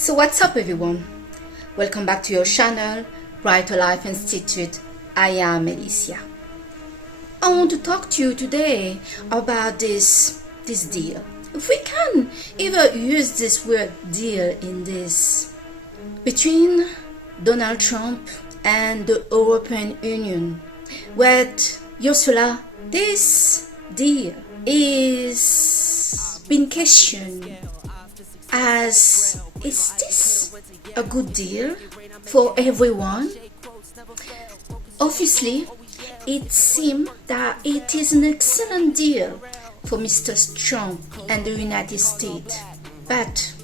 So what's up everyone? Welcome back to your channel, Brighter Life Institute. I am Alicia. I want to talk to you today about this deal. If we can ever use this word deal in this, between Donald Trump and the European Union. With Ursula, this deal is been questioned as, is this a good deal for everyone? Obviously, it seems that it is an excellent deal for Mr. Trump and the United States. But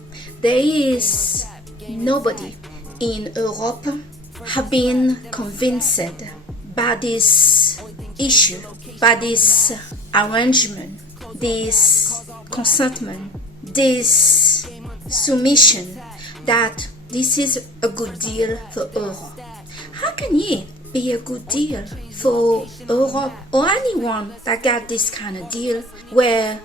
there is nobody in Europe have been convinced by this issue, by this arrangement, this consentment, this submission, that this is a good deal for Europe. How can it be a good deal for Europe or anyone that got this kind of deal where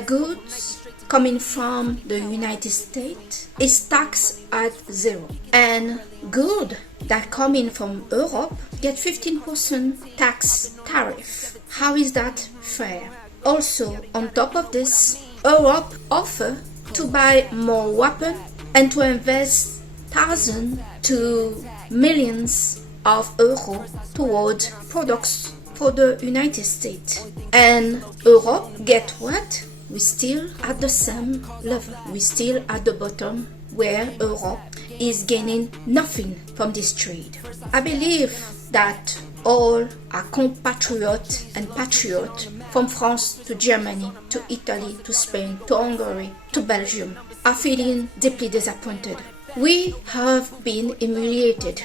goods coming from the United States is taxed at zero, and good that coming from Europe get 15% tax tariff? How is that fair? Also, on top of this, Europe offer to buy more weapons and to invest thousands to millions of euros toward products for the United States. And Europe, get what? We still at the same level. We still at the bottom, where Europe is gaining nothing from this trade. I believe that all our compatriots and patriots from France to Germany to Italy to Spain to Hungary to Belgium are feeling deeply disappointed. We have been humiliated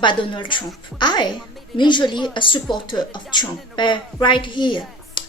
by Donald Trump. I am usually a supporter of Trump, but right here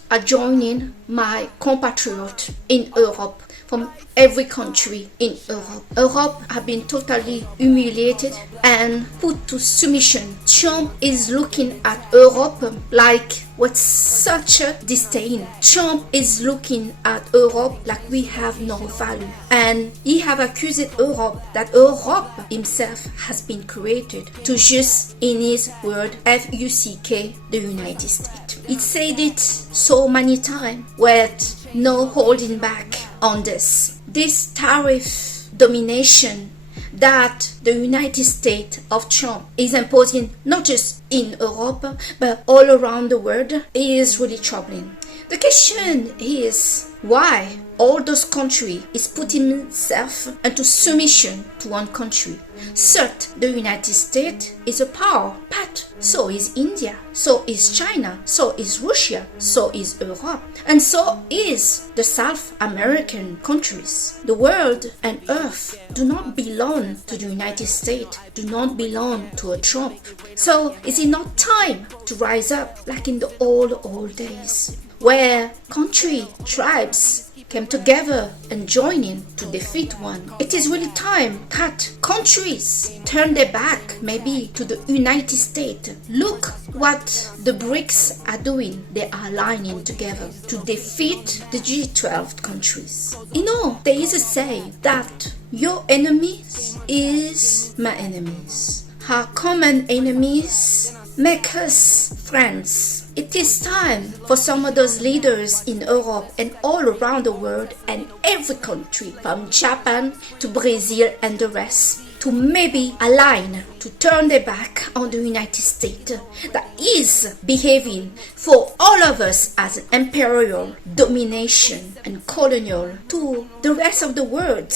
I join in my compatriots in Europe from every country in Europe. Europe have been totally humiliated and put to submission. Trump is looking at Europe like with such a disdain. Trump is looking at Europe like we have no value. And he have accused Europe that Europe himself has been created to just, in his word, F-U-C-K, the United States. He said it so many times with no holding back on this. This tariff domination that the United States of Trump is imposing not just in Europe but all around the world is really troubling. The question is why all those countries is putting themselves into submission to one country. Cert, the United States is a power, but so is India, so is China, so is Russia, so is Europe, and so is the South American countries. The world and earth do not belong to the United States, do not belong to a Trump. So is it not time to rise up like in the old days, where country, tribes came together and joined in to defeat one? It is really time that countries turn their back maybe to the United States. Look what the BRICS are doing. They are aligning together to defeat the G12 countries. You know, there is a saying that your enemies is my enemies. Our common enemies make us friends. It is time for some of those leaders in Europe and all around the world and every country from Japan to Brazil and the rest to maybe align, to turn their back on the United States that is behaving for all of us as an imperial domination and colonial to the rest of the world.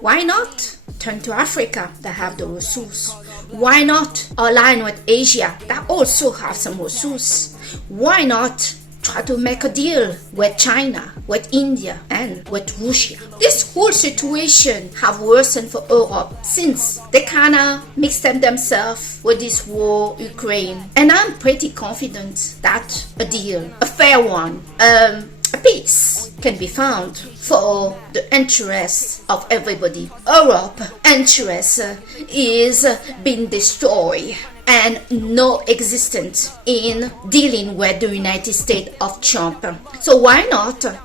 Why not turn to Africa that have the resource? Why not align with Asia that also have some resource? Why not try to make a deal with China, with India, and with Russia? This whole situation have worsened for Europe since they kinda mixed themselves with this war, Ukraine. And I'm pretty confident that a deal, a fair one, a peace can be found for the interests of everybody. Europe interest is being destroyed and no existence in dealing with the United States of Trump. So why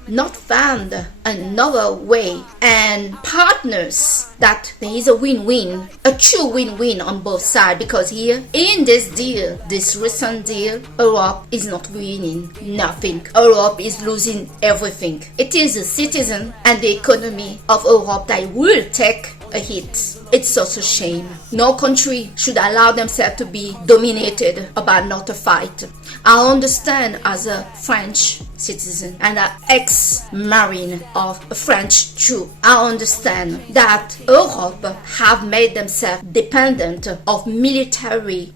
not find another way and partners that there is a win-win, a true win-win on both sides, because here in this deal, this recent deal, Europe is not winning nothing. Europe is losing everything. It is the citizen and the economy of Europe that will take a hit. It's such a shame. No country should allow themselves to be dominated about not a fight. I understand as a French citizen and an ex-marine of a French troop, I understand that Europe have made themselves dependent of military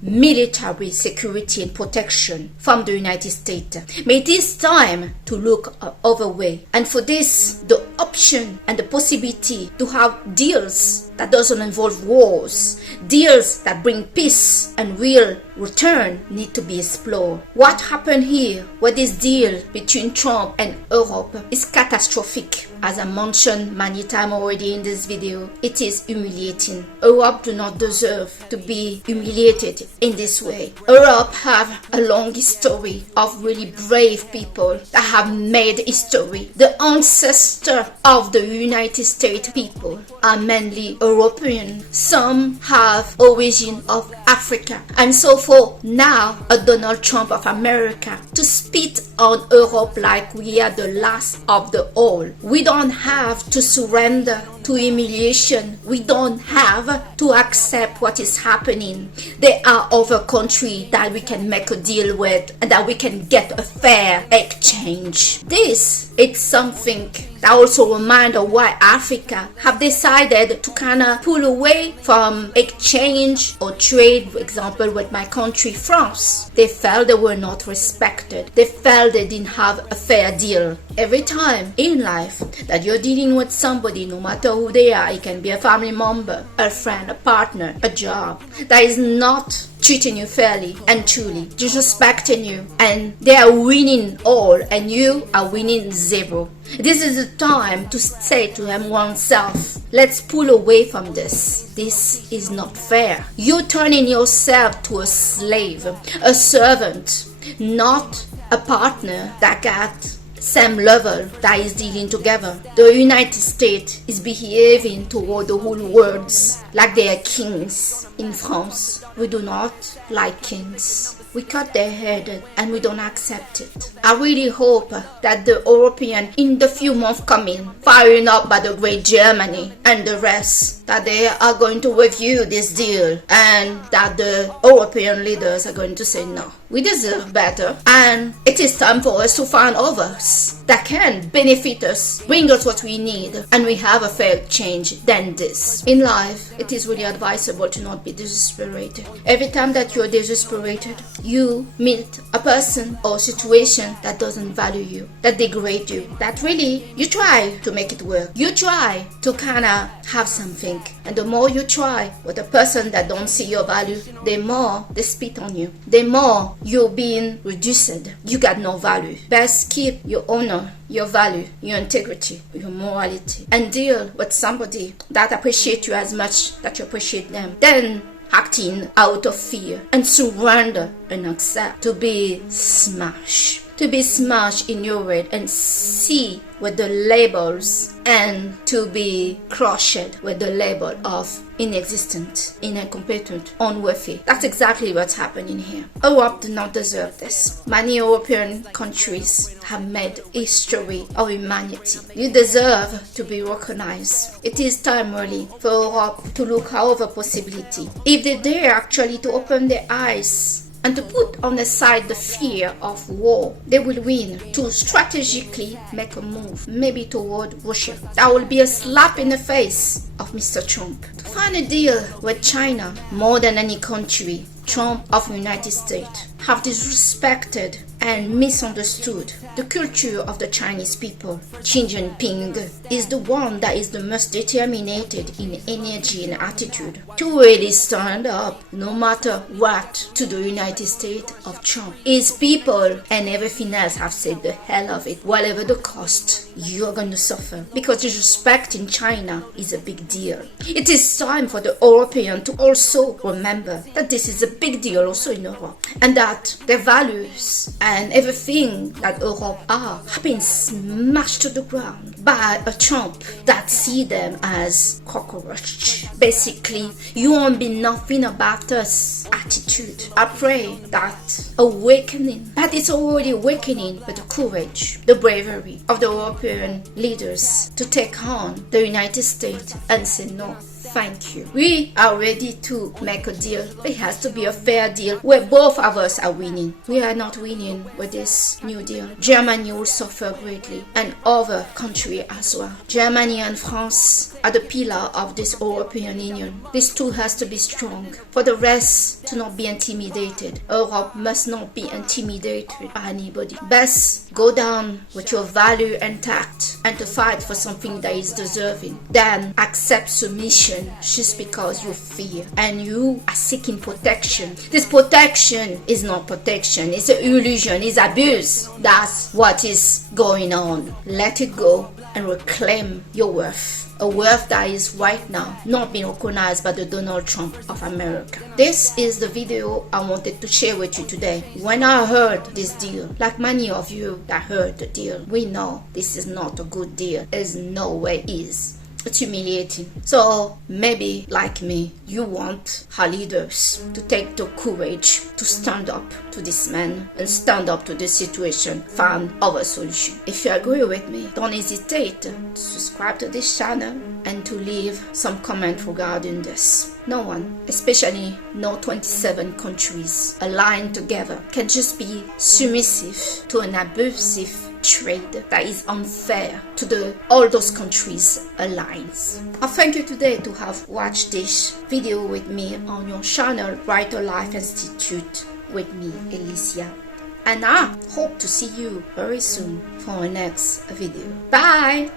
security and protection from the United States. But it is time to look other way. And for this, the option and the possibility to have deals that doesn't involve wars, deals that bring peace and real return need to be explored. What happened here with this deal between Trump and Europe is catastrophic. As I mentioned many times already in this video, it is humiliating. Europe do not deserve to be humiliated in this way. Europe have a long history of really brave people that have made history. The ancestors of the United States people are mainly European. Some have origin of Africa. And so for now, a Donald Trump of America to spit on Europe like we are the last of the all. We don't have to surrender to humiliation. We don't have to accept what is happening. There are other countries that we can make a deal with and that we can get a fair exchange. This is something that also reminds us why Africa have decided to kind of pull away from exchange or trade, for example, with my country, France. They felt they were not respected. They felt they didn't have a fair deal. Every time in life that you're dealing with somebody, no matter who they are, it can be a family member, a friend, a partner, a job, that is not treating you fairly and truly, disrespecting you, and they are winning all and you are winning zero. This is the time to say to them oneself, let's pull away from this. This is not fair. You're turning yourself to a slave, a servant, not a partner that got same level that is dealing together. The United States is behaving toward the whole world like they are kings. In France, we do not like kings. We cut their head and we don't accept it. I really hope that the European in the few months coming, firing up by the great Germany and the rest, that they are going to review this deal and that the European leaders are going to say no. We deserve better and it is time for us to find others that can benefit us, bring us what we need, and we have a fair exchange than this. In life, it is really advisable to not be desesperated. Every time that you're desesperated, you meet a person or situation that doesn't value you, that degrade you, that really you try to make it work. You try to kind of have something, and the more you try with a person that don't see your value, the more they spit on you, the more you're being reduced. You got no value. Best keep your honor, your value, your integrity, your morality, and deal with somebody that appreciates you as much that you appreciate them. Then acting out of fear and surrender and accept to be smashed. To be smashed in your head and see with the labels, and to be crushed with the label of inexistent, incompetent, unworthy. That's exactly what's happening here. Europe does not deserve this. Many European countries have made history of humanity. You deserve to be recognized. It is time really for Europe to look over possibility. If they dare actually to open their eyes and to put on the side the fear of war, they will win. To strategically make a move, maybe toward Russia. That will be a slap in the face of Mr. Trump. To find a deal with China, more than any country, Trump of the United States have disrespected and misunderstood the culture of the Chinese people. Xi Jinping is the one that is the most determined in energy and attitude to really stand up no matter what to the United States of Trump. His people and everything else have said the hell of it. Whatever the cost, you're going to suffer, because disrespect in China is a big deal. It is time for the European to also remember that this is a big deal also in Europe, and that their values and everything that Europe are have been smashed to the ground by a Trump that see them as cockroach. Basically, you won't be nothing about us attitude. I pray that awakening, that it's already awakening, but the courage, the bravery of the European leaders to take on the United States and say no. Thank you. We are ready to make a deal. It has to be a fair deal where both of us are winning. We are not winning with this new deal. Germany will suffer greatly, and other countries as well. Germany and France are the pillar of this European Union. This too has to be strong for the rest to not be intimidated. Europe must not be intimidated by anybody. Best go down with your value intact and to fight for something that is deserving, than accept submission just because you fear and you are seeking protection. This protection is not protection, it's an illusion, it's abuse. That's what is going on. Let it go and reclaim your worth. A worth that is right now not being recognized by the Donald Trump of America. This is the video I wanted to share with you today. When I heard this deal, like many of you that heard the deal, we know this is not a good deal. There's no way it is. It's humiliating. So maybe, like me, you want our leaders to take the courage to stand up to this man and stand up to this situation, find our solution. If you agree with me, don't hesitate to subscribe to this channel and to leave some comment regarding this. No one, especially no 27 countries aligned together, can just be submissive to an abusive trade that is unfair to all those countries alliance. I thank you today to have watched this video with me on your channel Brighter Life Institute with me, Alicia, and I hope to see you very soon for our next video. Bye.